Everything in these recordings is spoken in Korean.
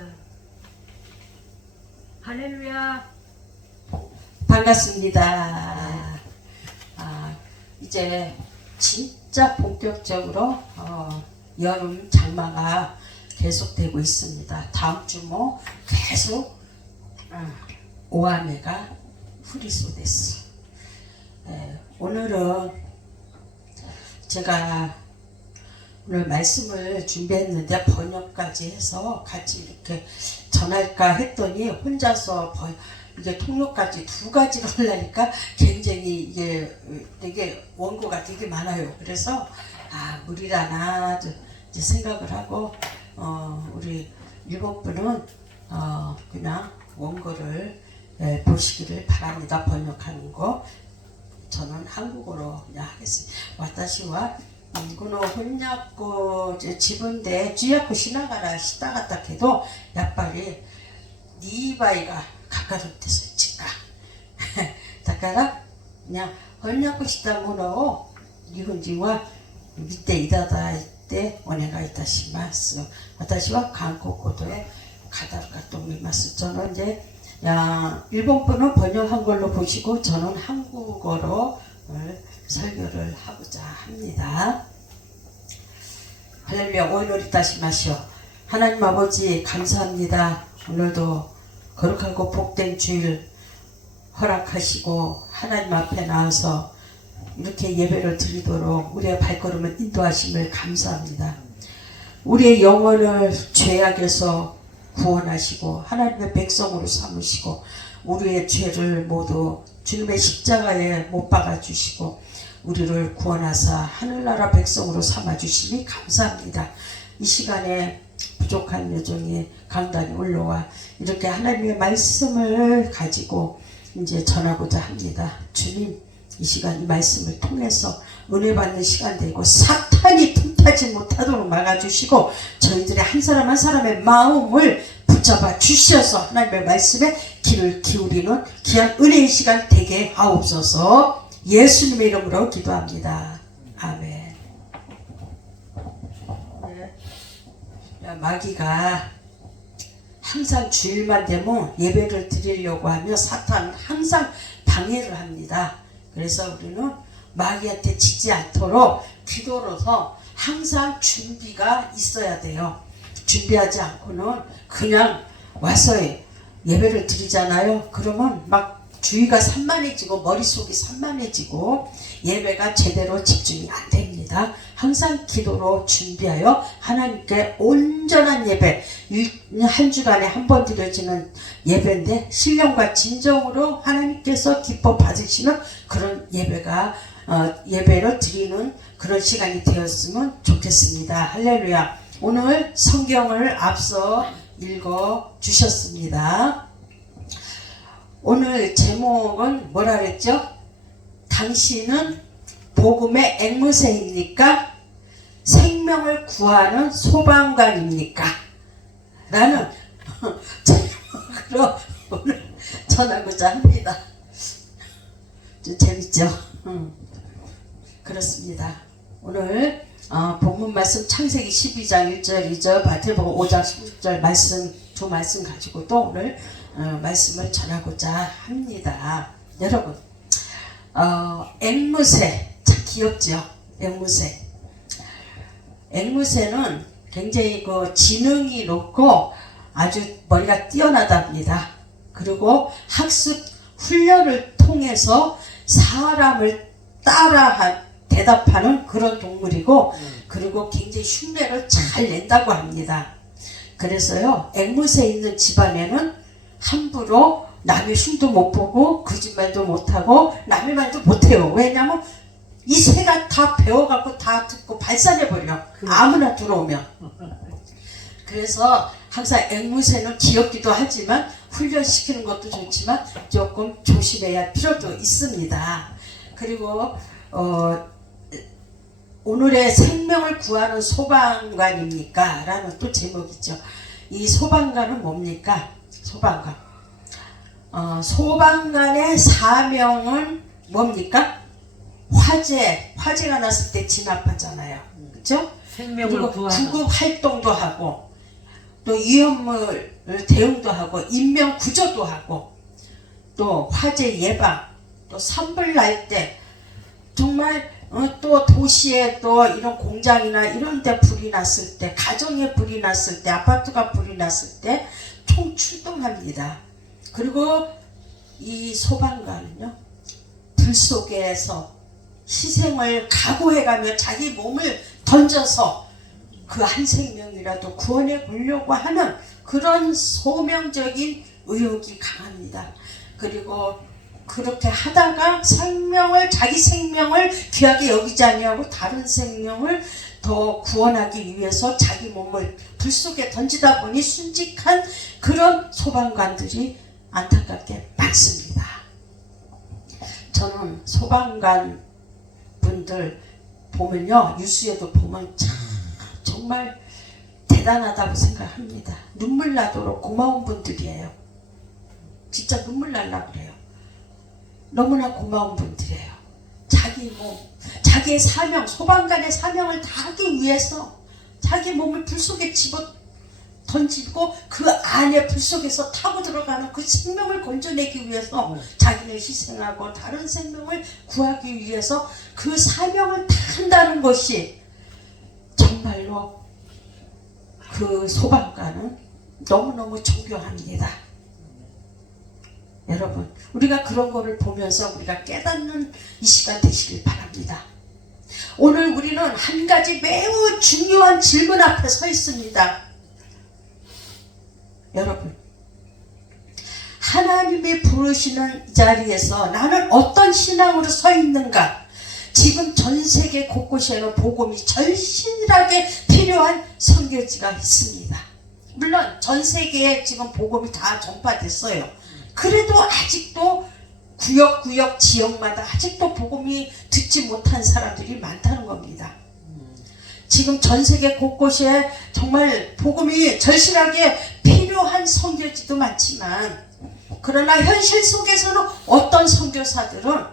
자, 할렐루야. 반갑습니다. 이제 진짜 본격적으로 여름 장마가 계속되고 있습니다. 다음 주 뭐 계속 오하메가 후리소데스. 오늘은 제가 오늘 말씀을 준비했는데 번역까지 해서 같이 이렇게 전할까 했더니 혼자서 이게 통역까지 두 가지로 하려니까 굉장히 이게 되게 원고가 되게 많아요. 그래서 무리라나 이제 생각을 하고 우리 일곱 분은 그냥 원고를 보시기를 바랍니다. 번역하는 거. 저는 한국어로 그냥 하겠습니다. 와타시와この翻訳自分で通訳しながらしたかったけどやっぱり2倍がかかるんです時間だから翻訳したものを日本人は見ていただいてお願いいたします。私は韓国語で語るかと思います。저는 이제 일본 분은 번역한 걸로 보시고 저는 한국어로 설교를 하고자 합니다. 할렐루야. 오이노리 다시마시오. 하나님 아버지 감사합니다. 오늘도 거룩하고 복된 주일 허락하시고 하나님 앞에 나와서 이렇게 예배를 드리도록 우리의 발걸음을 인도하심을 감사합니다. 우리의 영혼을 죄악에서 구원하시고 하나님의 백성으로 삼으시고 우리의 죄를 모두 주님의 십자가에 못 박아주시고 우리를 구원하사 하늘나라 백성으로 삼아주시니 감사합니다. 이 시간에 부족한 여정이 강단에 올라와 이렇게 하나님의 말씀을 가지고 이제 전하고자 합니다. 주님, 이 시간 이 말씀을 통해서 은혜 받는 시간 되고 사탄이 틈타지 못하도록 막아주시고 저희들의 한 사람 한 사람의 마음을 붙잡아 주셔서 하나님의 말씀에 귀를 기울이는 귀한 은혜의 시간 되게 하옵소서. 예수님의 이름으로 기도합니다. 아멘. 마귀가 항상 주일만 되면 예배를 드리려고 하며 사탄은 항상 방해를 합니다. 그래서 우리는 마귀한테 지지 않도록 기도로서 항상 준비가 있어야 돼요. 준비하지 않고는 그냥 와서 예배를 드리잖아요. 그러면 막 주의가 산만해지고 머릿속이 산만해지고 예배가 제대로 집중이 안 됩니다. 항상 기도로 준비하여 하나님께 온전한 예배, 한 주간에 한 번 드려지는 예배인데 신령과 진정으로 하나님께서 기뻐 받으시는 그런 예배를 드리는 그런 시간이 되었으면 좋겠습니다. 할렐루야. 오늘 성경을 앞서 읽어 주셨습니다. 오늘 제목은 뭐라 그랬죠? 당신은 복음의 앵무새입니까? 생명을 구하는 소방관입니까? 라는 제목으로 오늘 전하고자 합니다. 좀 재밌죠? 그렇습니다. 오늘 본문 말씀 창세기 12장 1절 2절 마태복음 5장 16절 말씀 두 말씀 가지고 또 오늘 말씀을 전하고자 합니다. 여러분 앵무새 참 귀엽죠? 앵무새는 굉장히 지능이 높고 아주 머리가 뛰어나답니다. 그리고 학습 훈련을 통해서 사람을 따라 대답하는 그런 동물이고 그리고 굉장히 흉내를 잘 낸다고 합니다. 그래서요 앵무새 있는 집안에는 함부로 남의 흉도 못 보고 거짓말도 못하고 남의 말도 못해요. 왜냐하면 이 새가 다 배워갖고 다 듣고 발산해버려. 아무나 들어오면. 그래서 항상 앵무새는 귀엽기도 하지만 훈련시키는 것도 좋지만 조금 조심해야 할 필요도 있습니다. 그리고 오늘의 생명을 구하는 소방관입니까? 라는 또 제목이죠. 이 소방관은 뭡니까? 소방관의 사명은 뭡니까? 화재가 났을 때 진압하잖아요. 그렇죠? 생명을 구하는 구급 활동도 하고 또 위험물 대응도 하고 인명 구조도 하고 또 화재 예방 또 산불 날 때 정말 또 도시에 또 이런 공장이나 이런 데 불이 났을 때 가정에 불이 났을 때 아파트가 불이 났을 때 총 출동합니다. 그리고 이 소방관은요 불 속에서 희생을 각오해가며 자기 몸을 던져서 그 한 생명이라도 구원해 보려고 하는 그런 소명적인 의욕이 강합니다. 그리고 그렇게 하다가 자기 생명을 귀하게 여기지 아니하고 다른 생명을 더 구원하기 위해서 자기 몸을 불 속에 던지다 보니 순직한 그런 소방관들이 안타깝게 많습니다. 저는 소방관 분들 보면요, 뉴스에도 보면 참 정말 대단하다고 생각합니다. 눈물 나도록 고마운 분들이에요. 진짜 눈물 날라 그래요. 너무나 고마운 분들이에요. 자기 몸, 자기의 사명, 소방관의 사명을 다하기 위해서 자기 몸을 불 속에 집어 던지고 그 안에 불 속에서 타고 들어가는 그 생명을 건져내기 위해서 자기를 희생하고 다른 생명을 구하기 위해서 그 사명을 다한다는 것이 정말로 그 소방관은 너무너무 존경합니다. 여러분, 우리가 그런 거를 보면서 우리가 깨닫는 이 시간 되시길 바랍니다. 오늘 우리는 한 가지 매우 중요한 질문 앞에 서 있습니다. 여러분, 하나님이 부르시는 자리에서 나는 어떤 신앙으로 서 있는가? 지금 전 세계 곳곳에는 복음이 절실하게 필요한 선교지가 있습니다. 물론 전 세계에 지금 복음이 다 전파됐어요. 그래도 아직도 구역 지역마다 아직도 복음이 듣지 못한 사람들이 많다는 겁니다. 지금 전 세계 곳곳에 정말 복음이 절실하게 필요한 선교지도 많지만 그러나 현실 속에서는 어떤 선교사들은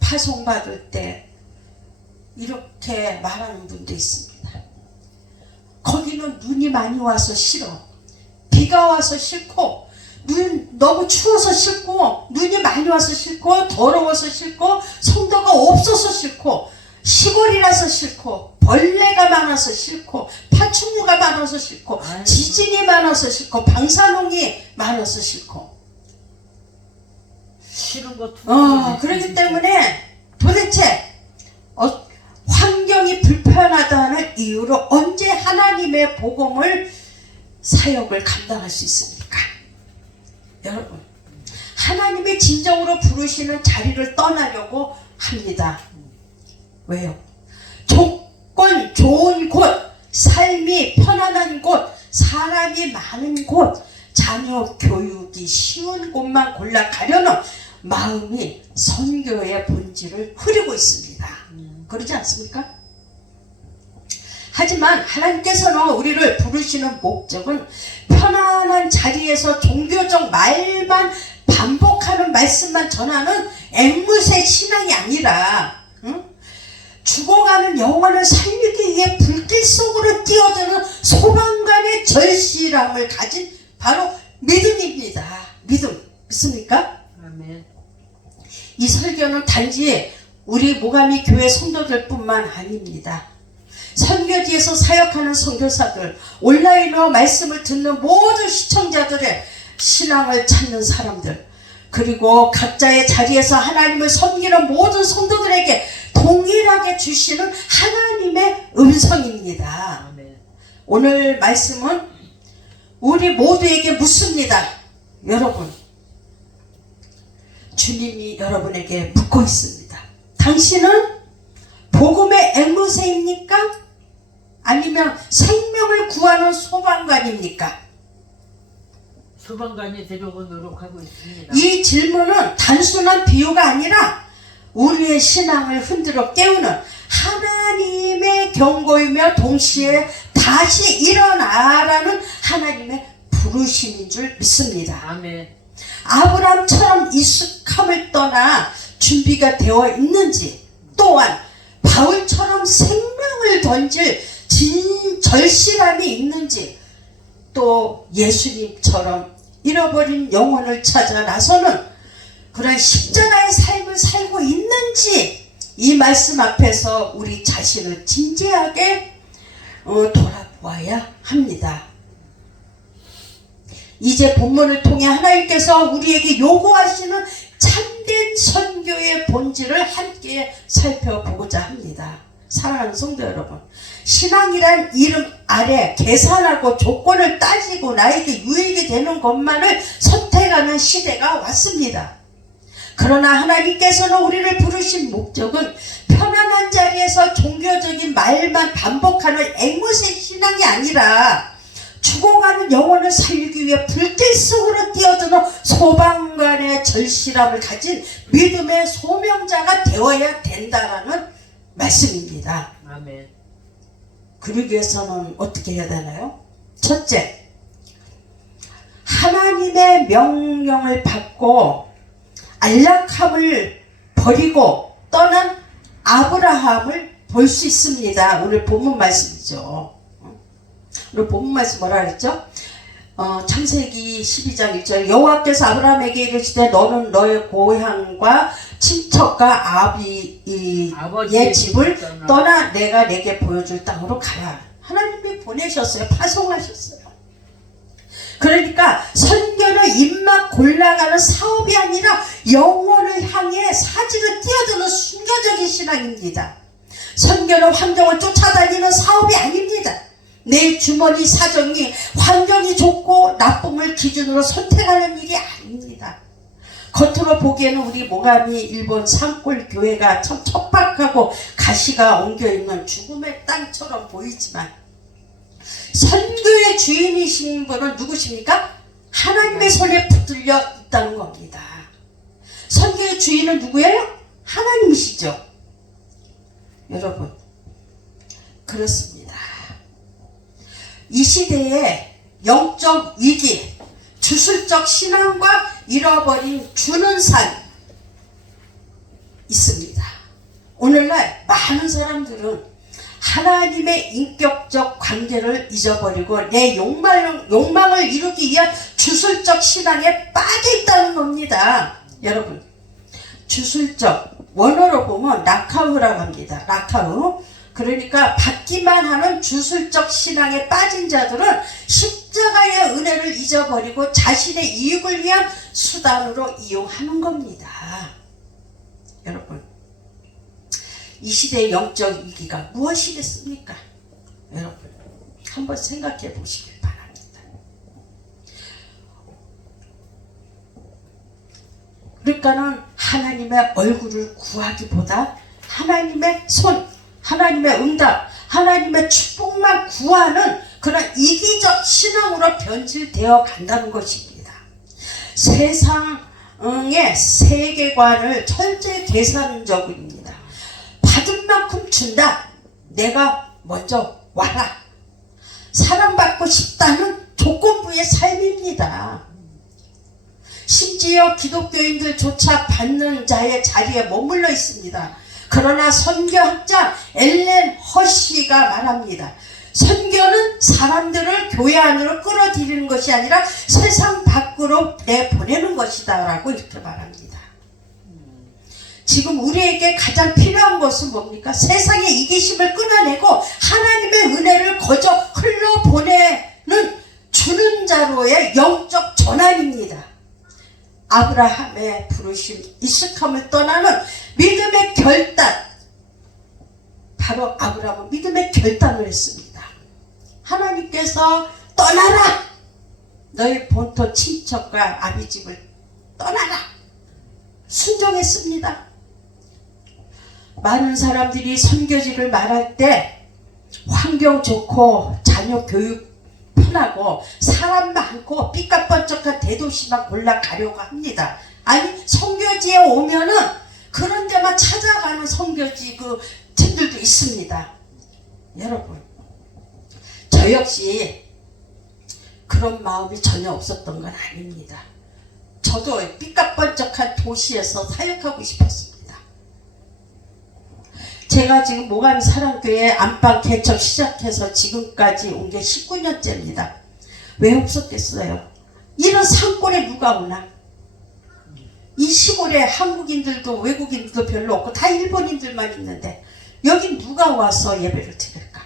파송받을 때 이렇게 말하는 분도 있습니다. 거기는 눈이 많이 와서 싫어. 비가 와서 싫고 너무 추워서 싫고 눈이 많이 와서 싫고 더러워서 싫고 성도가 없어서 싫고 시골이라서 싫고 벌레가 많아서 싫고 파충류가 많아서 싫고 지진이 많아서 싫고 방사능이 많아서 싫고 싫은 것 그렇기 때문에 도대체 환경이 불편하다는 이유로 언제 하나님의 복음을 사역을 감당할 수 있습니까? 여러분, 하나님이 진정으로 부르시는 자리를 떠나려고 합니다. 왜요? 조건 좋은 곳, 삶이 편안한 곳, 사람이 많은 곳, 자녀 교육이 쉬운 곳만 골라 가려는 마음이 선교의 본질을 흐리고 있습니다. 그러지 않습니까? 하지만 하나님께서는 우리를 부르시는 목적은 편안한 자리에서 종교적 말만 반복하는 말씀만 전하는 앵무새 신앙이 아니라 죽어가는 영혼을 살리기 위해 불길 속으로 뛰어드는 소방관의 절실함을 가진 바로 믿음입니다. 믿습니까? 아멘. 이 설교는 단지 우리 모가미 교회 성도들 뿐만 아닙니다. 선교지에서 사역하는 선교사들, 온라인으로 말씀을 듣는 모든 시청자들의 신앙을 찾는 사람들, 그리고 각자의 자리에서 하나님을 섬기는 모든 성도들에게 동일하게 주시는 하나님의 음성입니다. 아멘. 오늘 말씀은 우리 모두에게 묻습니다. 여러분, 주님이 여러분에게 묻고 있습니다. 당신은 복음의 앵무새입니까? 아니면 생명을 구하는 소방관입니까? 소방관이 되려고 노력하고 있습니다. 이 질문은 단순한 비유가 아니라 우리의 신앙을 흔들어 깨우는 하나님의 경고이며 동시에 다시 일어나라는 하나님의 부르심인 줄 믿습니다. 아멘. 아브라함처럼 익숙함을 떠나 준비가 되어 있는지, 또한 바울처럼 생명을 던질 절실함이 있는지, 또 예수님처럼 잃어버린 영혼을 찾아 나서는 그런 십자가의 삶을 살고 있는지 이 말씀 앞에서 우리 자신을 진지하게 돌아보아야 합니다. 이제 본문을 통해 하나님께서 우리에게 요구하시는 참된 선교의 본질을 함께 살펴보고자 합니다. 사랑하는 성도 여러분, 신앙이란 이름 아래 계산하고 조건을 따지고 나에게 유익이 되는 것만을 선택하는 시대가 왔습니다. 그러나 하나님께서는 우리를 부르신 목적은 편안한 자리에서 종교적인 말만 반복하는 앵무새 신앙이 아니라 죽어가는 영혼을 살리기 위해 불길 속으로 뛰어드는 소방관의 절실함을 가진 믿음의 소명자가 되어야 된다라는 말씀입니다. 아멘. 그러기 위해서는 어떻게 해야 되나요? 첫째, 하나님의 명령을 받고 안락함을 버리고 떠난 아브라함을 볼 수 있습니다. 오늘 본문 말씀이죠. 오늘 본문 말씀 뭐라 그랬죠? 창세기 12장 1절 여호와께서 아브라함에게 이르시되 너는 너의 고향과 친척과 아비의 집을 떠나 내가 내게 보여줄 땅으로 가라. 하나님이 보내셨어요. 파송하셨어요. 그러니까 선교는 입맛 골라가는 사업이 아니라 영혼을 향해 사지로 뛰어드는 순교적인 신앙입니다. 선교는 환경을 쫓아다니는 사업이 아닙니다. 내 주머니 사정이 환경이 좋고 나쁨을 기준으로 선택하는 일이 아닙니다. 겉으로 보기에는 우리 모가미 일본 산골 교회가 참 척박하고 가시가 엉겨있는 죽음의 땅처럼 보이지만 선교의 주인이신 분은 누구십니까? 하나님의 손에 붙들려 있다는 겁니다. 선교의 주인은 누구예요? 하나님이시죠. 여러분, 그렇습니다. 이 시대에 영적 위기, 주술적 신앙과 잃어버린 주는 삶 있습니다. 오늘날 많은 사람들은 하나님의 인격적 관계를 잊어버리고 내 욕망을 이루기 위한 주술적 신앙에 빠져 있다는 겁니다. 여러분, 주술적 원어로 보면 라카우라고 합니다. 라카우. 그러니까 받기만 하는 주술적 신앙에 빠진 자들은 십자가의 은혜를 잊어버리고 자신의 이익을 위한 수단으로 이용하는 겁니다. 여러분, 이 시대의 영적 위기가 무엇이겠습니까? 여러분, 한번 생각해 보시길 바랍니다. 그러니까는 하나님의 얼굴을 구하기보다 하나님의 손, 하나님의 응답, 하나님의 축복만 구하는 그런 이기적 신앙으로 변질되어 간다는 것입니다. 세상의 세계관을 철저히 계산적입니다. 받은 만큼 준다. 내가 먼저 와라. 사랑받고 싶다는 조건부의 삶입니다. 심지어 기독교인들조차 받는 자의 자리에 머물러 있습니다. 그러나 선교학자 엘렌 허시가 말합니다. 선교는 사람들을 교회 안으로 끌어들이는 것이 아니라 세상 밖으로 내보내는 것이다 라고 이렇게 말합니다. 지금 우리에게 가장 필요한 것은 뭡니까? 세상의 이기심을 끊어내고 하나님의 은혜를 거저 흘러보내는 주는 자로의 영적 전환입니다. 아브라함의 부르심, 이스함을 떠나는 믿음의 결단. 바로 아브라함은 믿음의 결단을 했습니다. 하나님께서 떠나라. 너희 본토 친척과 아비집을 떠나라. 순종했습니다. 많은 사람들이 선교지를 말할 때 환경 좋고 자녀 교육 편하고 사람 많고 삐까뻔쩍한 대도시만 골라가려고 합니다. 아니, 선교지에 오면은 그런 데만 찾아가는 선교지 그 팀들도 있습니다. 여러분, 저 역시 그런 마음이 전혀 없었던 건 아닙니다. 저도 삐까뻔쩍한 도시에서 사역하고 싶었습니다. 제가 지금 모가미 사랑교회 안방 개척 시작해서 지금까지 온 게 19년째입니다. 왜 없었겠어요? 이런 산골에 누가 오나? 이 시골에 한국인들도 외국인들도 별로 없고 다 일본인들만 있는데 여기 누가 와서 예배를 드릴까?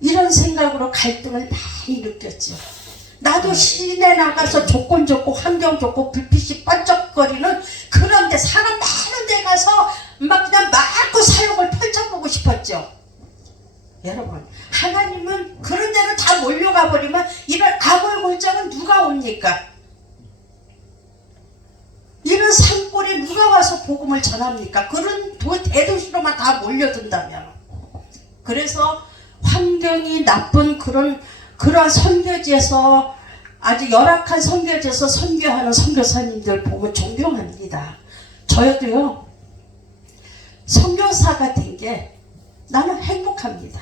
이런 생각으로 갈등을 많이 느꼈죠. 나도 시내 나가서 조건 좋고 환경 좋고 불빛이 반짝거리는 그런데 사람 많은 데 가서 막 그냥 마음껏 사역을 펼쳐보고 싶었죠. 여러분, 하나님은 그런 데로 다 몰려가 버리면 이런 악을 골장은 누가 옵니까? 이런 산골에 누가 와서 복음을 전합니까? 그런 대도시로만 다 몰려든다면. 그래서 환경이 나쁜 그러한 선교지에서 아주 열악한 선교지에서 선교하는 선교사님들 보면 존경합니다. 저도요, 선교사가 된 게 나는 행복합니다.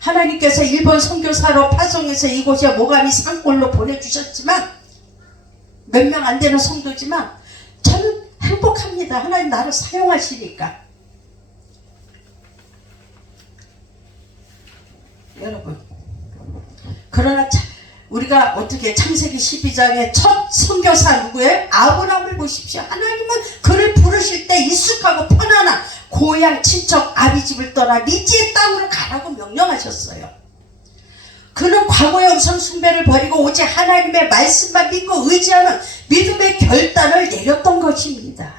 하나님께서 일본 선교사로 파송해서 이곳에 모가미 산골로 보내주셨지만 몇 명 안 되는 성도지만 저는 행복합니다. 하나님 나를 사용하시니까. 여러분, 그러나 우리가 어떻게 창세기 12장의 첫 선교사 누구예요? 아브라함을 보십시오. 하나님은 그를 부르실 때 익숙하고 편안한 고향 친척 아비집을 떠나 미지의 땅으로 가라고 명령하셨어요. 그는 과거의 우상 숭배를 버리고 오직 하나님의 말씀만 믿고 의지하는 믿음의 결단을 내렸던 것입니다.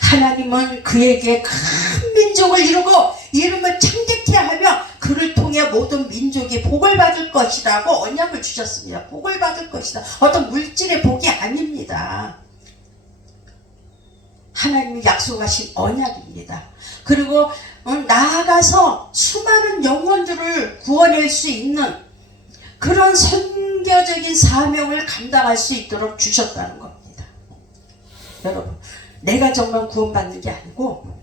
하나님은 그에게 큰 민족을 이루고 이름을 창대케 하며 그를 통해 모든 민족이 복을 받을 것이라고 언약을 주셨습니다. 복을 받을 것이다. 어떤 물질의 복이 아닙니다. 하나님이 약속하신 언약입니다. 그리고 나아가서 수많은 영혼들을 구원할 수 있는 그런 선교적인 사명을 감당할 수 있도록 주셨다는 겁니다. 여러분, 내가 정말 구원받는 게 아니고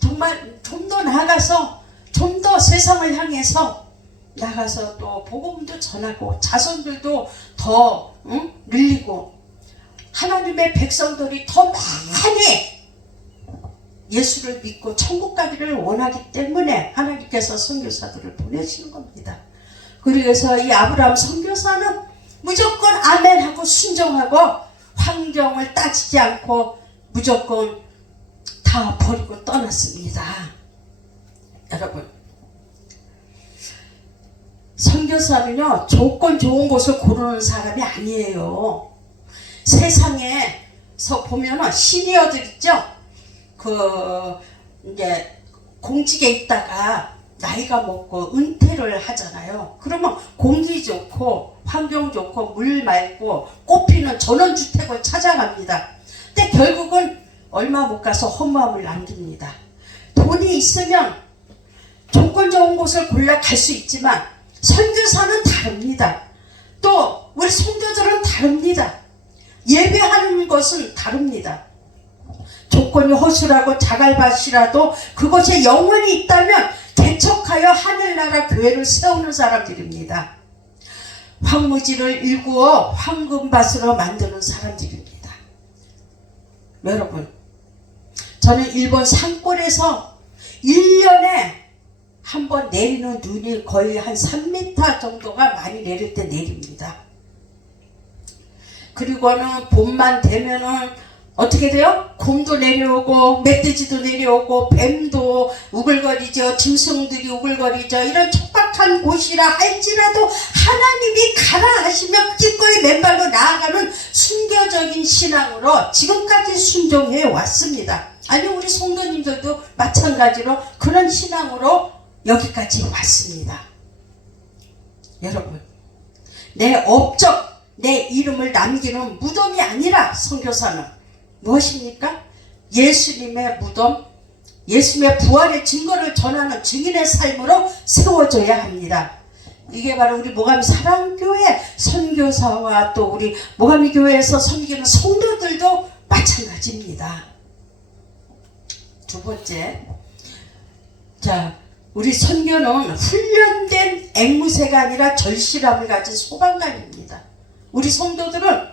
정말 좀 더 나아가서 좀 더 세상을 향해서 나가서 또 복음도 전하고 자손들도 더 늘리고 하나님의 백성들이 더 많이 예수를 믿고 천국 가기를 원하기 때문에 하나님께서 선교사들을 보내시는 겁니다. 그래서 이 아브라함 선교사는 무조건 아멘하고 순종하고 환경을 따지지 않고 무조건 다 버리고 떠났습니다. 여러분, 선교사는요 조건 좋은 곳을 고르는 사람이 아니에요. 세상에서 보면은 시니어들 있죠? 이제 공직에 있다가 나이가 먹고 은퇴를 하잖아요. 그러면 공기 좋고 환경 좋고 물 맑고 꽃피는 전원주택을 찾아갑니다. 근데 결국은 얼마 못 가서 허무함을 남깁니다. 돈이 있으면 조건 좋은 곳을 골라 갈 수 있지만 선교사는 다릅니다. 또 우리 성도들은 다릅니다. 예배하는 것은 다릅니다. 조건이 허술하고 자갈밭이라도 그곳에 영혼이 있다면 개척하여 하늘나라 교회를 세우는 사람들입니다. 황무지를 일구어 황금밭으로 만드는 사람들입니다. 여러분, 저는 일본 산골에서 1년에 한 번 내리는 눈이 거의 한 3m 정도가 많이 내릴 때 내립니다. 그리고는 봄만 되면은 어떻게 돼요? 곰도 내려오고 멧돼지도 내려오고 뱀도 우글거리죠. 짐승들이 우글거리죠. 이런 척박한 곳이라 할지라도 하나님이 가라 하시면 기꺼이 맨발로 나아가는 순교적인 신앙으로 지금까지 순종해 왔습니다. 아니, 우리 성도님들도 마찬가지로 그런 신앙으로 여기까지 왔습니다. 여러분, 내 업적, 내 이름을 남기는 무덤이 아니라 선교사는 무엇입니까? 예수님의 무덤, 예수님의 부활의 증거를 전하는 증인의 삶으로 세워져야 합니다. 이게 바로 우리 모가미 사랑교회 선교사와 또 우리 모가미 교회에서 섬기는 성도들도 마찬가지입니다. 두 번째, 우리 선교는 훈련된 앵무새가 아니라 절실함을 가진 소방관입니다. 우리 성도들은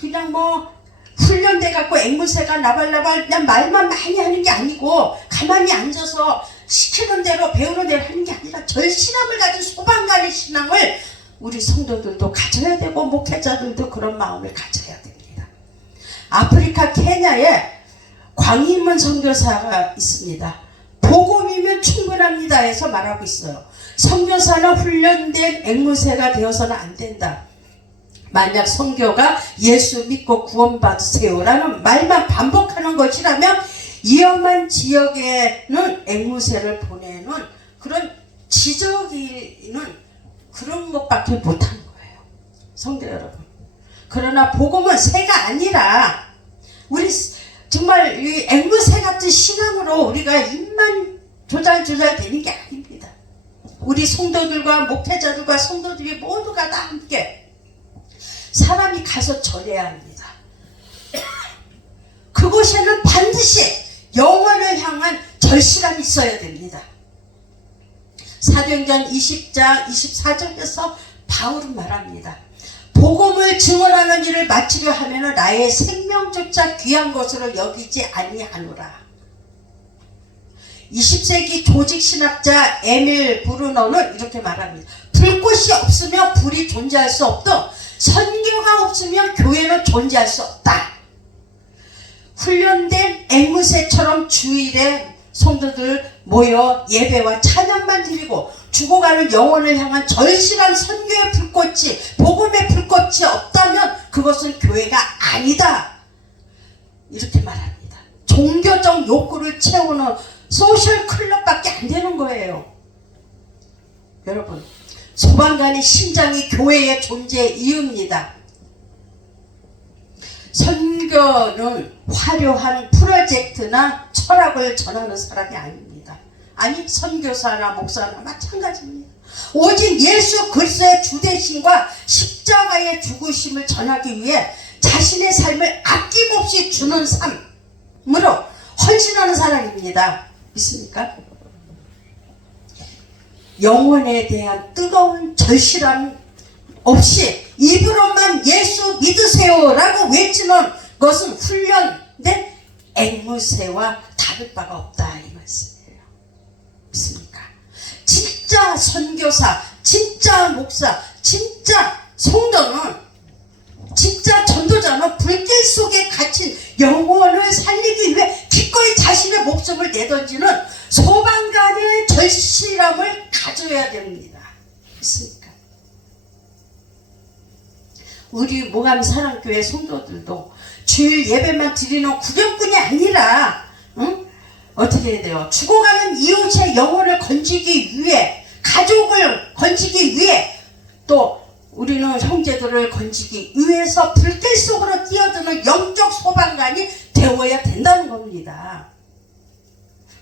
그냥 훈련돼 갖고 앵무새가 나발나발 그냥 말만 많이 하는 게 아니고 가만히 앉아서 시키는 대로 배우는 대로 하는 게 아니라 절실함을 가진 소방관 간의 신앙을 우리 성도들도 가져야 되고 목회자들도 그런 마음을 가져야 됩니다. 아프리카 케냐에 광인문 선교사가 있습니다. 복음이면 충분합니다 해서 말하고 있어요. 선교사는 훈련된 앵무새가 되어서는 안 된다. 만약 선교가 예수 믿고 구원받으세요 라는 말만 반복하는 것이라면 위험한 지역에는 앵무새를 보내는 그런 지적이는 그런 것밖에 못하는 거예요. 성도 여러분. 그러나 복음은 새가 아니라 우리 정말 이 앵무새 같은 신앙으로 우리가 입만 조잘조잘 되는 게 아닙니다. 우리 성도들과 목회자들과 성도들이 모두가 다 함께 사람이 가서 전해야 합니다. 그곳에는 반드시 영혼을 향한 절실함이 있어야 됩니다. 사도행전 20장 24절에서 바울은 말합니다. 복음을 증언하는 일을 마치려 하면 나의 생명조차 귀한 것으로 여기지 아니하노라. 20세기 조직신학자 에밀 브루너는 이렇게 말합니다. 불꽃이 없으면 불이 존재할 수 없고 선교가 없으면 교회는 존재할 수 없다. 훈련된 앵무새처럼 주일에 성도들 모여 예배와 찬양만 드리고 죽어가는 영혼을 향한 절실한 선교의 불꽃이 복음의 불꽃이 없다면 그것은 교회가 아니다. 이렇게 말합니다. 종교적 욕구를 채우는 소셜 클럽밖에 안 되는 거예요. 여러분, 소방관의 심장이 교회의 존재의 이유입니다. 선교는 화려한 프로젝트나 철학을 전하는 사람이 아닙니다. 아니 선교사나 목사나 마찬가지입니다. 오직 예수 그리스도의 주대심과 십자가의 죽으심을 전하기 위해 자신의 삶을 아낌없이 주는 삶으로 헌신하는 사람입니다. 믿습니까? 영혼에 대한 뜨거운 절실함 없이 입으로만 예수 믿으세요 라고 외치는 것은 훈련된 앵무새와 다를 바가 없다 이 말씀이에요. 믿습니까? 진짜 선교사, 진짜 목사, 진짜 성도는, 진짜 전도자는 불길 속에 갇힌 영혼을 살리기 위해 기꺼이 자신의 목숨을 내던지는 소방관의 절실함을 가져야 됩니다. 믿습니까? 우리 모감 사랑교회 성도들도 주일 예배만 드리는 구경꾼이 아니라 어떻게 해야 돼요? 죽어가는 이웃의 영혼을 건지기 위해, 가족을 건지기 위해, 또 우리는 형제들을 건지기 위해서 불길 속으로 뛰어드는 영적 소방관이 되어야 된다는 겁니다.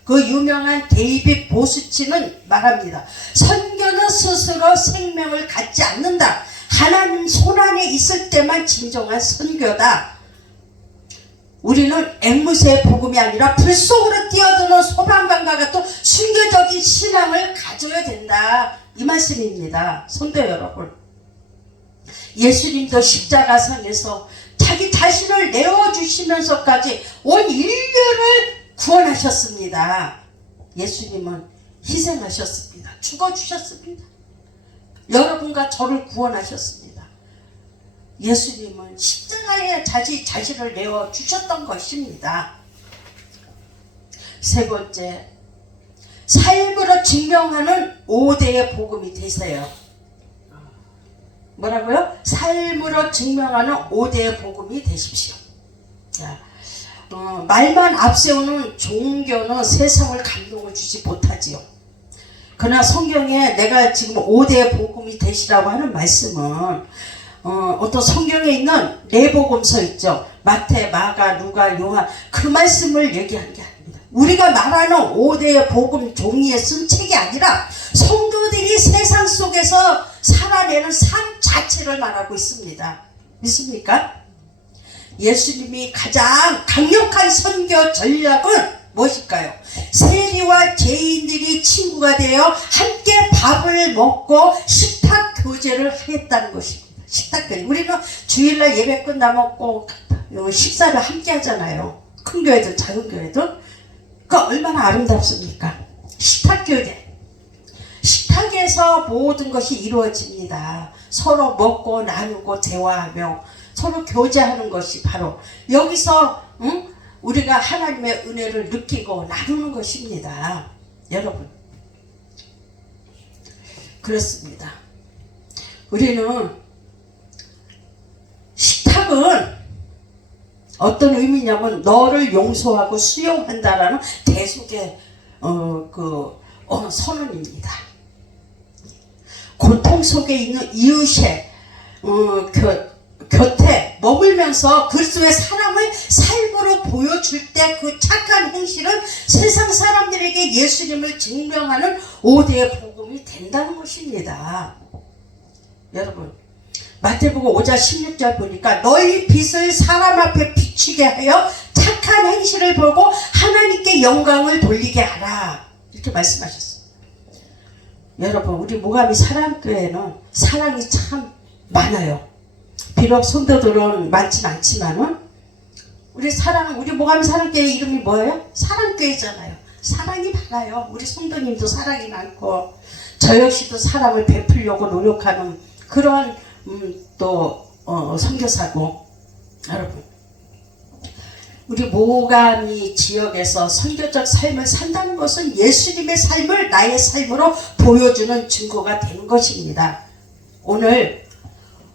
그 유명한 데이빗 보수치는 말합니다. 선교는 스스로 생명을 갖지 않는다. 하나님 손안에 있을 때만 진정한 선교다. 우리는 앵무새의 복음이 아니라 불 속으로 뛰어드는 소방관과 같은 순교적인 신앙을 가져야 된다. 이 말씀입니다. 성도 여러분. 예수님도 십자가상에서 자기 자신을 내어주시면서까지 온 인류를 구원하셨습니다. 예수님은 희생하셨습니다. 죽어주셨습니다. 여러분과 저를 구원하셨습니다. 예수님은 십자가에 자기 자신을 내어주셨던 것입니다. 세 번째, 삶으로 증명하는 5대의 복음이 되세요. 뭐라고요? 삶으로 증명하는 5대의 복음이 되십시오. 자, 말만 앞세우는 종교는 세상을 감동을 주지 못하지요. 그러나 성경에 내가 지금 5대의 복음이 되시라고 하는 말씀은 어떤 성경에 있는 네 복음서 있죠. 마태, 마가, 누가, 요한 그 말씀을 얘기하는 게 아닙니다. 우리가 말하는 5대의 복음 종이에 쓴 책이 아니라 성도들이 세상 속에서 살아내는 삶 자체를 말하고 있습니다. 믿습니까? 예수님이 가장 강력한 선교 전략은 무엇일까요? 세리와 죄인들이 친구가 되어 함께 밥을 먹고 식탁 교제를 했다는 것입니다. 식탁 교제. 우리는 주일날 예배 끝나면 꼭 식사를 함께 하잖아요. 큰 교회도 작은 교회도. 그 얼마나 아름답습니까? 식탁 교제. 식탁에서 모든 것이 이루어집니다. 서로 먹고 나누고 대화하며 서로 교제하는 것이 바로 여기서 우리가 하나님의 은혜를 느끼고 나누는 것입니다. 여러분, 그렇습니다. 우리는 식탁은 어떤 의미냐면 너를 용서하고 수용한다라는 대속의 선언입니다. 고통 속에 있는 이웃의 곁에 머물면서 그리스도의 사랑을 삶으로 보여줄 때 그 착한 행실은 세상 사람들에게 예수님을 증명하는 5대의 복음이 된다는 것입니다. 여러분, 마태복음 5장 16절 보니까 너희 빛을 사람 앞에 비추게 하여 착한 행실을 보고 하나님께 영광을 돌리게 하라, 이렇게 말씀하셨어요. 여러분, 우리 모가미 사랑교회는 사랑이 참 많아요. 비록 성도들은 많진 않지만은 우리 모가미 사랑교회 이름이 뭐예요? 사랑교회잖아요. 사랑이 많아요. 우리 성도님도 사랑이 많고 저 역시도 사랑을 베풀려고 노력하는 그런 선교사고. 여러분, 우리 모가미 지역에서 선교적 삶을 산다는 것은 예수님의 삶을 나의 삶으로 보여주는 증거가 되는 것입니다. 오늘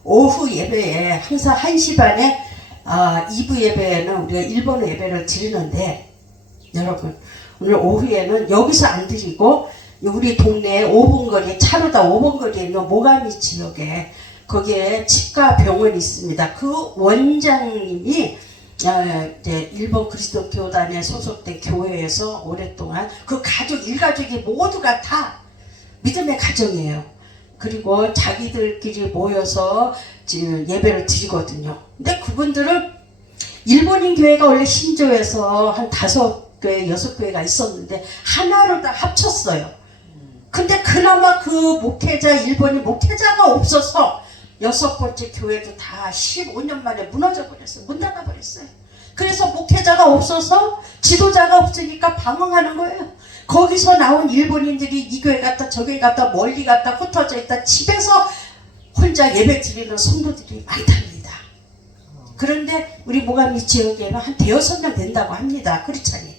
오후 예배에 항상 1시 반에 2부 예배에는 우리가 일본어 예배를 드리는데, 여러분, 오늘 오후에는 여기서 안 드리고 우리 동네에 5분 거리, 차로다 5분 거리에 있는 모가미 지역에 거기에 치과 병원이 있습니다. 그 원장님이 일본 그리스도 교단에 소속된 교회에서 오랫동안 그 가족, 일가족이 모두가 다 믿음의 가정이에요. 그리고 자기들끼리 모여서 지금 예배를 드리거든요. 근데 그분들은 일본인 교회가 원래 신조에서 한 5교회, 6교회가 있었는데 하나로 다 합쳤어요. 근데 그나마 그 목회자, 일본인 목회자가 없어서 6번째 교회도 다 15년 만에 무너져 버렸어요. 문 닫아 버렸어요. 그래서 목회자가 없어서 지도자가 없으니까 방황하는 거예요. 거기서 나온 일본인들이 이 교회 갔다 저 교회 갔다 멀리 갔다 흩어져 있다 집에서 혼자 예배 드리는 성도들이 많답니다. 그런데 우리 모가미 지역에는 한 5명 된다고 합니다. 크리스찬이.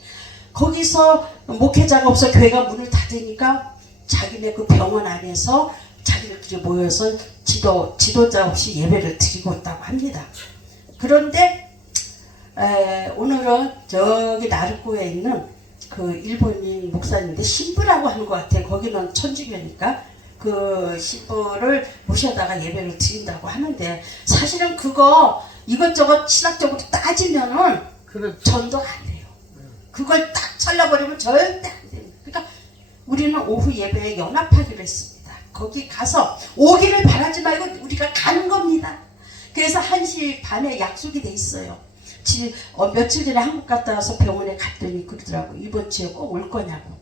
거기서 목회자가 없어 교회가 문을 닫으니까 자기네 그 병원 안에서 자기들끼리 모여서 지도자 없이 예배를 드리고 있다고 합니다. 그런데 오늘은 저기 나르코에 있는 그 일본인 목사님인데 신부라고 하는 것 같아요. 거기는 천주교니까 그 신부를 모셔다가 예배를 드린다고 하는데, 사실은 그거 이것저것 신학적으로 따지면은 그렇죠. 전도 안 돼요. 그걸 딱 잘라버리면 절대 안 돼요. 그러니까 우리는 오후 예배에 연합하기로 했습니다. 거기 가서 오기를 바라지 말고 우리가 가는 겁니다. 그래서 1시 반에 약속이 돼 있어요. 며칠 전에 한국 갔다 와서 병원에 갔더니 그러더라고. 이번 주에 꼭 올 거냐고.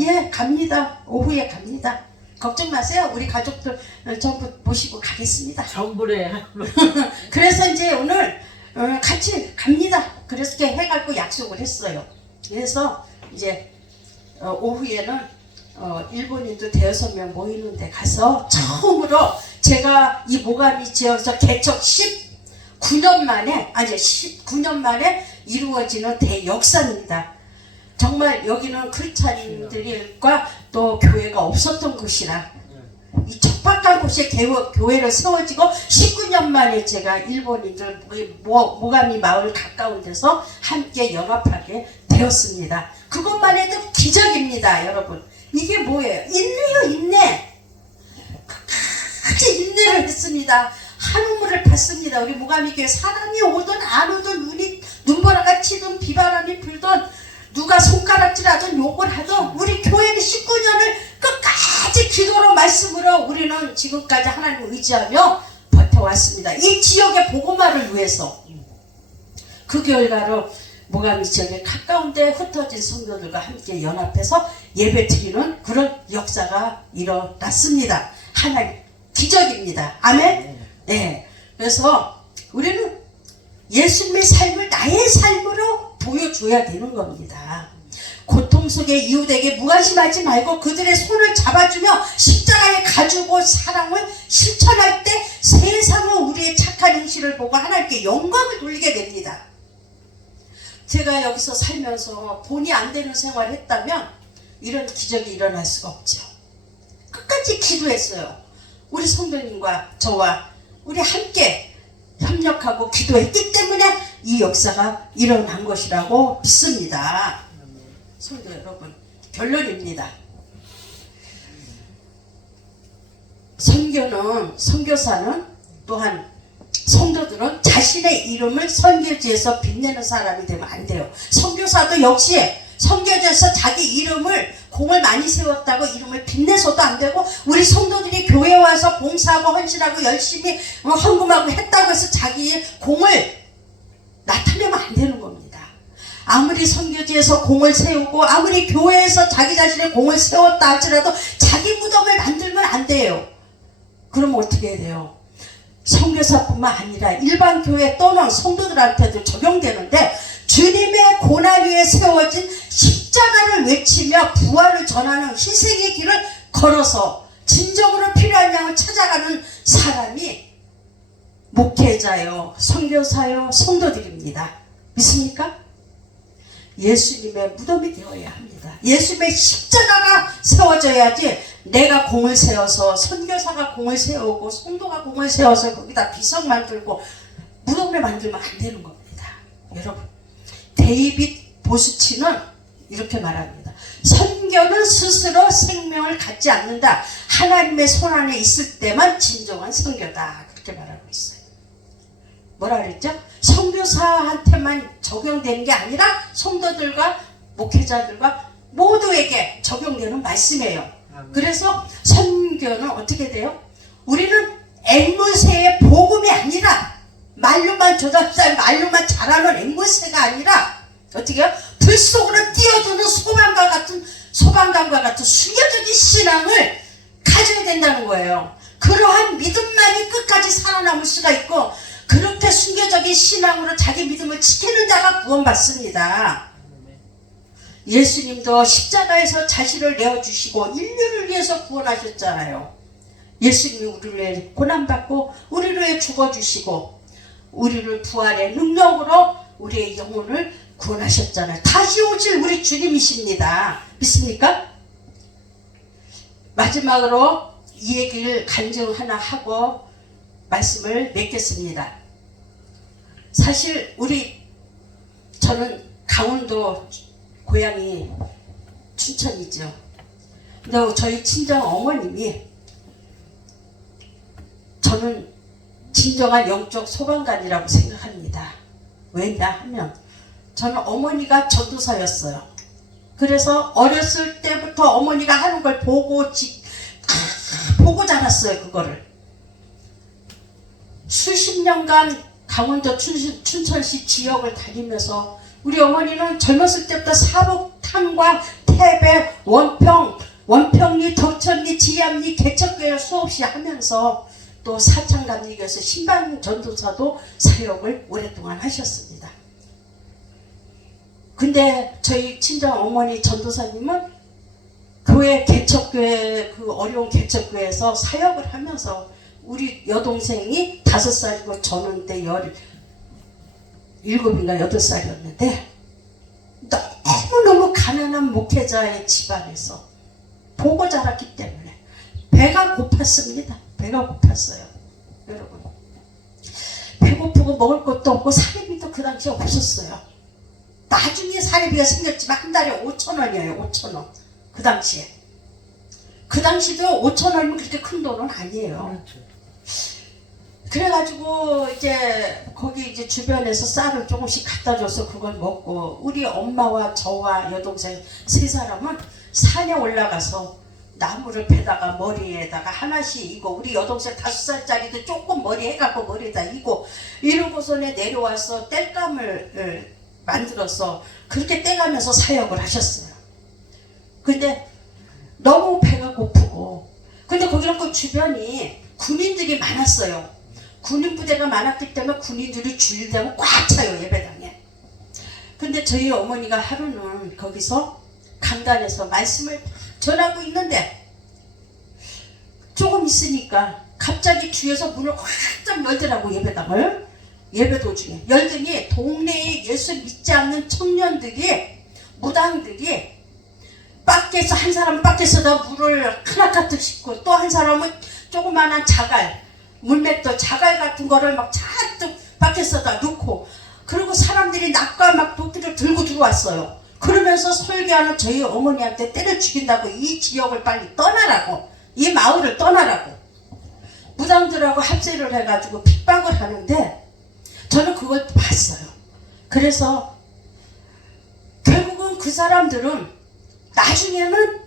예, 갑니다. 오후에 갑니다. 걱정 마세요. 우리 가족들 전부 모시고 가겠습니다. 정부래. 그래서 이제 오늘 같이 갑니다. 그래서 이렇게 해갖고 약속을 했어요. 그래서 이제 오후에는 일본인도 5명 모이는 데 가서 처음으로 제가 이 모가미 지역에서 개척 19년 만에 이루어지는 대역사입니다. 정말 여기는 크리스찬들과 또 교회가 없었던 곳이라 이 척박한 곳에 교회를 세워지고 19년 만에 제가 일본인들 모가미 마을 가까운 데서 함께 연합하게 되었습니다. 그것만 해도 기적입니다. 여러분, 이게 뭐예요? 인내요, 인내. 끝까지 인내를 했습니다. 한우물을 받습니다. 우리 모가미 교회 사람이 오든 안 오든 눈보라가 치든 비바람이 불든 누가 손가락질하든 욕을 하든 우리 교회는 19년을 끝까지 기도로 말씀으로 우리는 지금까지 하나님을 의지하며 버텨왔습니다. 이 지역의 복음화를 위해서. 그 결과로 모가미 지역에 가까운데 흩어진 성도들과 함께 연합해서 예배 드리는 그런 역사가 일어났습니다. 하나님 기적입니다. 아멘. 네. 그래서 우리는 예수님의 삶을 나의 삶으로 보여줘야 되는 겁니다. 고통 고통 속에 이웃에게 무관심하지 말고 그들의 손을 잡아주며 십자가에 가지고 사랑을 실천할 때 세상은 우리의 착한 행실을 보고 하나님께 영광을 돌리게 됩니다. 제가 여기서 살면서 본의 안 되는 생활을 했다면 이런 기적이 일어날 수가 없죠. 끝까지 기도했어요. 우리 성도님과 저와 우리 함께 협력하고 기도했기 때문에 이 역사가 일어난 것이라고 믿습니다. 성도 여러분, 결론입니다. 선교사는 또한 성도들은 자신의 이름을 선교지에서 빛내는 사람이 되면 안 돼요. 선교사도 역시 선교지에서 자기 이름을 공을 많이 세웠다고 이름을 빛내서도 안 되고, 우리 성도들이 교회에 와서 봉사하고 헌신하고 열심히 헌금하고 했다고 해서 자기의 공을 나타내면 안 되는 겁니다. 아무리 선교지에서 공을 세우고 아무리 교회에서 자기 자신의 공을 세웠다 할지라도 자기 무덤을 만들면 안 돼요. 그럼 어떻게 해야 돼요? 선교사뿐만 아니라 일반 교회 또는 성도들한테도 적용되는데, 주님의 고난 위에 세워진 십자가를 외치며 부활을 전하는 희생의 길을 걸어서 진정으로 필요한 양을 찾아가는 사람이 목회자요, 선교사요, 성도들입니다. 믿습니까? 예수님의 무덤이 되어야 합니다. 예수님의 십자가가 세워져야지 내가 공을 세워서, 선교사가 공을 세우고 성도가 공을 세워서 거기다 비석 만들고 무덤을 만들면 안 되는 겁니다. 여러분, 데이빗 보스치는 이렇게 말합니다. 선교는 스스로 생명을 갖지 않는다. 하나님의 손 안에 있을 때만 진정한 선교다. 그렇게 말하고 있어요. 뭐라 그랬죠? 선교사한테만 적용되는 게 아니라 성도들과 목회자들과 모두에게 적용되는 말씀이에요. 그래서 선교는 어떻게 돼요? 우리는 앵무새의 복음이 아니라, 말로만 조잡살 말로만 잘하는 앵무새가 아니라 어떻게 해요? 불 속으로 뛰어드는 소방관과 같은 순교적인 신앙을 가져야 된다는 거예요. 그러한 믿음만이 끝까지 살아남을 수가 있고, 그렇게 순교적인 신앙으로 자기 믿음을 지키는 자가 구원받습니다. 예수님도 십자가에서 자신을 내어주시고 인류를 위해서 구원하셨잖아요. 예수님이 우리를 위해 고난받고 우리를 위해 죽어주시고 우리를 부활의 능력으로 우리의 영혼을 구원하셨잖아요. 다시 오실 우리 주님이십니다. 믿습니까? 마지막으로 이 얘기를 간증 하나 하고 말씀을 맺겠습니다. 사실 저는 강원도 고향이 춘천이죠. 근데 저희 친정 어머님이, 저는 진정한 영적 소방관이라고 생각합니다. 왜냐 하면 저는 어머니가 전도사였어요. 그래서 어렸을 때부터 어머니가 하는 걸 보고 자랐어요. 그거를 수십 년간 강원도 춘천시 지역을 다니면서 우리 어머니는 젊었을 때부터 사북, 탄광, 태백, 원평리, 덕천리, 지암리, 개척교회 수없이 하면서 또 사창감리교에서 신방전도사도 사역을 오랫동안 하셨습니다. 근데 저희 친정 어머니 전도사님은 교회 개척교회, 그 어려운 개척교회에서 사역을 하면서, 우리 여동생이 5살이고 저는 그때 17인가 8살이었는데 너무너무 가난한 목회자의 집안에서 보고 자랐기 때문에 배가 고팠습니다. 배가 고팠어요. 여러분, 배고프고 먹을 것도 없고 사례비도 그 당시에 없었어요. 나중에 사례비가 생겼지만 한 달에 5,000원이에요. 5,000원. 그 당시에. 그 당시도 5,000원이면 그렇게 큰 돈은 아니에요. 그래가지고 이제 거기 이제 주변에서 쌀을 조금씩 갖다 줘서 그걸 먹고, 우리 엄마와 저와 여동생 3사람은 산에 올라가서 나무를 패다가 머리에다가 하나씩 이고, 우리 여동생 5살짜리도 조금 머리 해갖고 머리에다 이고, 이러고서는 내려와서 땔감을 만들어서 그렇게 떼가면서 사역을 하셨어요. 근데 너무 배가 고프고, 근데 거기는 그 주변이 군인들이 많았어요. 군인 부대가 많았기 때문에 군인들이 줄대고 꽉 차요, 예배당에. 근데 저희 어머니가 하루는 거기서 강단에서 말씀을 전하고 있는데 조금 있으니까 갑자기 뒤에서 문을 확 열더라고. 예배 도중에 열더니 동네에 예수 믿지 않는 청년들이, 무당들이 밖에서, 한 사람은 밖에서다 물을 하나가득 싣고, 또 한 사람은 조그마한 자갈, 물맷돌 자갈 같은 거를 막 잔뜩 밖에서다 놓고, 그리고 사람들이 낙과 막 도끼를 들고 들어왔어요. 그러면서 설교하는 저희 어머니한테 때려 죽인다고, 이 지역을 빨리 떠나라고, 이 마을을 떠나라고 무당들하고 합세를 해가지고 핍박을 하는데, 저는 그걸 봤어요. 그래서 결국은 그 사람들은 나중에는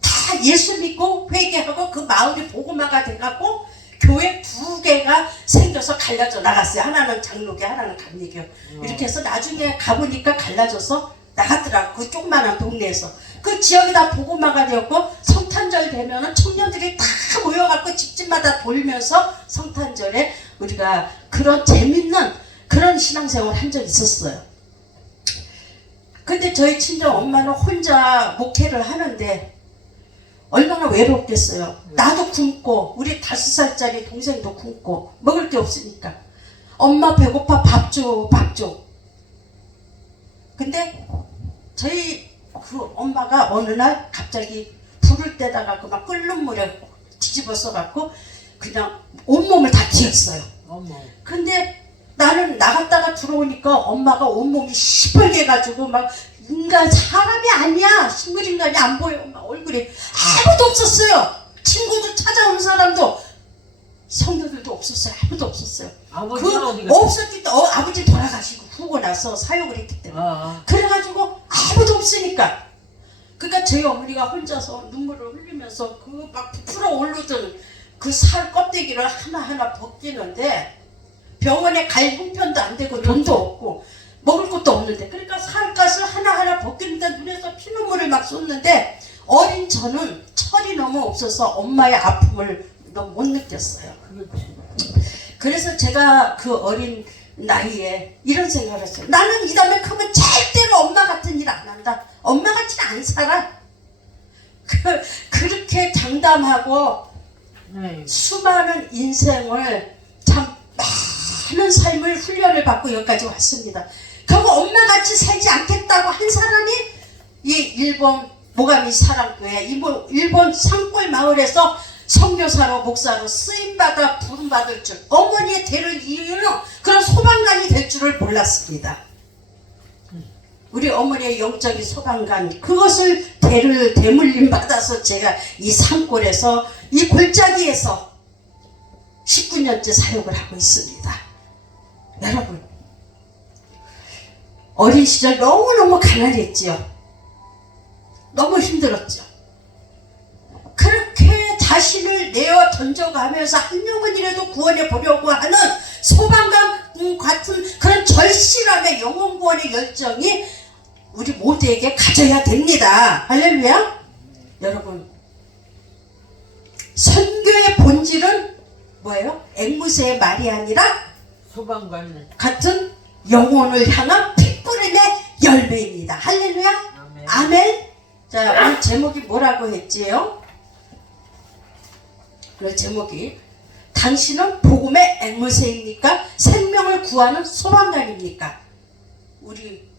다 예수 믿고 회개하고 그 마을이 복음화가 돼갖고 교회 두 개가 생겨서 갈라져 나갔어요. 하나는 장로교, 하나는 감리교. 이렇게 해서 나중에 가보니까 갈라져서 나갔더라고. 그 조그만한 동네에서. 그 지역이 다 복음화가 되었고, 성탄절 되면은 청년들이 다 모여갖고 집집마다 돌면서 성탄절에 우리가 그런 재밌는 그런 신앙생활을 한 적이 있었어요. 근데 저희 친정 엄마는 혼자 목회를 하는데 얼마나 외롭겠어요. 나도 굶고 우리 5살짜리 동생도 굶고 먹을 게 없으니까 엄마 배고파 밥 줘, 밥 줘. 근데 저희 그 엄마가 어느 날 갑자기 불을 떼다가 그 막 끓는 물에 뒤집어 써갖고 그냥 온몸을 다 튀었어요. 근데 나는 나갔다가 들어오니까 엄마가 온몸이 시뻘게 해가지고 막 인간 사람이 아니야. 식물인간이 안 보여. 막 얼굴이 아무도 없었어요. 친구도 찾아오는 사람도 성도들도 없었어요. 아무도 없었어요. 아버지는 어디 갔어요? 없었기 때문에 아버지 돌아가시고 후고 나서 사역을 했기 때문에 그래가지고 아무도 없으니까, 그러니까 저희 어머니가 혼자서 눈물을 흘리면서 그 막 부풀어 오르던 그 살 껍데기를 하나하나 벗기는데 병원에 갈 형편도 안 되고 돈도 없고 먹을 것도 없는데, 그러니까 살갗을 하나하나 벗기는데 눈에서 피눈물을 막 쏟는데, 어린 저는 철이 너무 없어서 엄마의 아픔을 너무 못 느꼈어요. 그래서 제가 그 어린 나이에 이런 생각을 했어요. 나는 이 다음에 크면 절대로 엄마 같은 일 안 한다. 엄마 같지는 안 살아. 그렇게 장담하고 수많은 인생을 참 많은 삶을 훈련을 받고 여기까지 왔습니다. 결국 엄마같이 살지 않겠다고 한 사람이 이 일본 모가미 사랑교회, 일본 산골 마을에서 선교사로 목사로 쓰임받아 부름받을 줄, 어머니의 대를 이루는 그런 소방관이 될 줄을 몰랐습니다. 우리 어머니의 영적인 소방관, 그것을 대를 대물림 받아서 제가 이 산골에서, 이 골짜기에서 19년째 사역을 하고 있습니다. 여러분, 어린 시절 너무너무 가난했지요. 너무 힘들었죠. 그렇게 자신을 내어 던져가면서 한 영혼이라도 구원해 보려고 하는 소방관 같은 그런 절실함의 영혼 구원의 열정이 우리 모두에게 가져야 됩니다. 할렐루야. 여러분, 선교의 본질은 뭐예요? 앵무새의 말이 아니라 소방관 같은 영혼을 향한 핏부림의 열매입니다. 할렐루야. 아멘. 아멘. 자, 오늘 제목이 뭐라고 했지요? 그 제목이, 당신은 복음의 앵무새입니까? 생명을 구하는 소방관입니까? 우리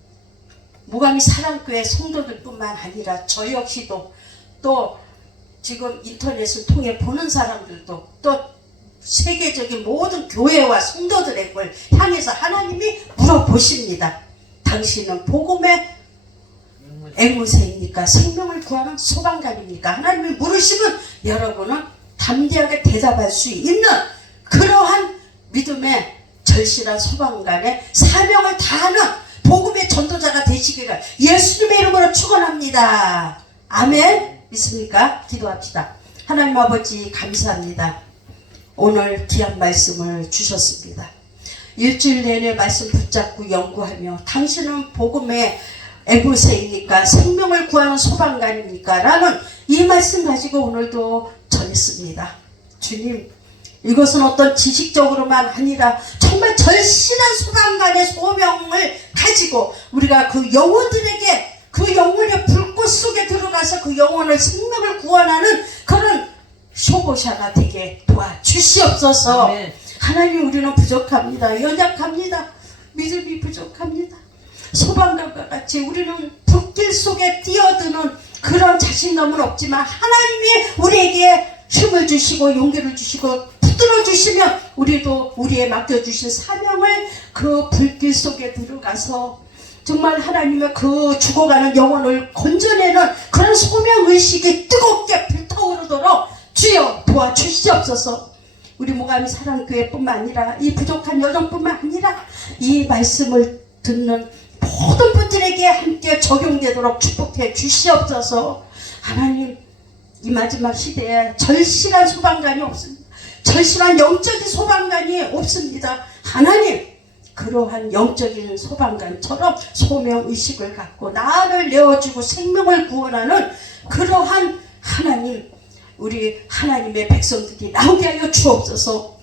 모가미 사랑교회 성도들뿐만 아니라 저 역시도, 또 지금 인터넷을 통해 보는 사람들도, 또 세계적인 모든 교회와 성도들의 걸 향해서 하나님이 물어보십니다. 당신은 복음의 앵무새입니까? 생명을 구하는 소방관입니까? 하나님이 물으시면 여러분은 담대하게 대답할 수 있는 그러한 믿음의 절실한 소방관의 사명을 다하는 복음의 전도자가 되시기를 예수님의 이름으로 축원합니다. 아멘. 믿습니까? 기도합시다. 하나님 아버지, 감사합니다. 오늘 귀한 말씀을 주셨습니다. 일주일 내내 말씀 붙잡고 연구하며, 당신은 복음의 앵무새입니까? 생명을 구하는 소방관입니까? 라는 이 말씀 가지고 오늘도 전했습니다. 주님, 이것은 어떤 지식적으로만 아니라 정말 절실한 소방관의 소명을 가지고 우리가 그 영혼들에게 그 영혼의 불꽃 꽃 속에 들어가서 그 영혼을 생명을 구원하는 그런 쇼보샤가 되게 도와주시옵소서. 아멘. 하나님, 우리는 부족합니다. 연약합니다. 믿음이 부족합니다. 소방관과 같이 우리는 불길 속에 뛰어드는 그런 자신감은 없지만 하나님이 우리에게 힘을 주시고 용기를 주시고 붙들어 주시면 우리도 우리의 맡겨주신 사명을 그 불길 속에 들어가서 정말 하나님의 그 죽어가는 영혼을 건져내는 그런 소명의식이 뜨겁게 불타오르도록 주여 도와주시옵소서. 우리 모가미 사랑교회뿐만 아니라 이 부족한 여정뿐만 아니라 이 말씀을 듣는 모든 분들에게 함께 적용되도록 축복해 주시옵소서. 하나님, 이 마지막 시대에 절실한 소방관이 없습니다. 절실한 영적인 소방관이 없습니다. 하나님, 그러한 영적인 소방관처럼 소명의식을 갖고 나를 내어주고 생명을 구원하는 그러한 하나님, 우리 하나님의 백성들이 나오게 하여 주옵소서.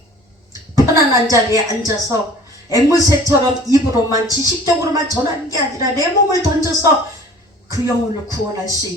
편안한 자리에 앉아서 앵무새처럼 입으로만 지식적으로만 전하는 게 아니라 내 몸을 던져서 그 영혼을 구원할 수 있는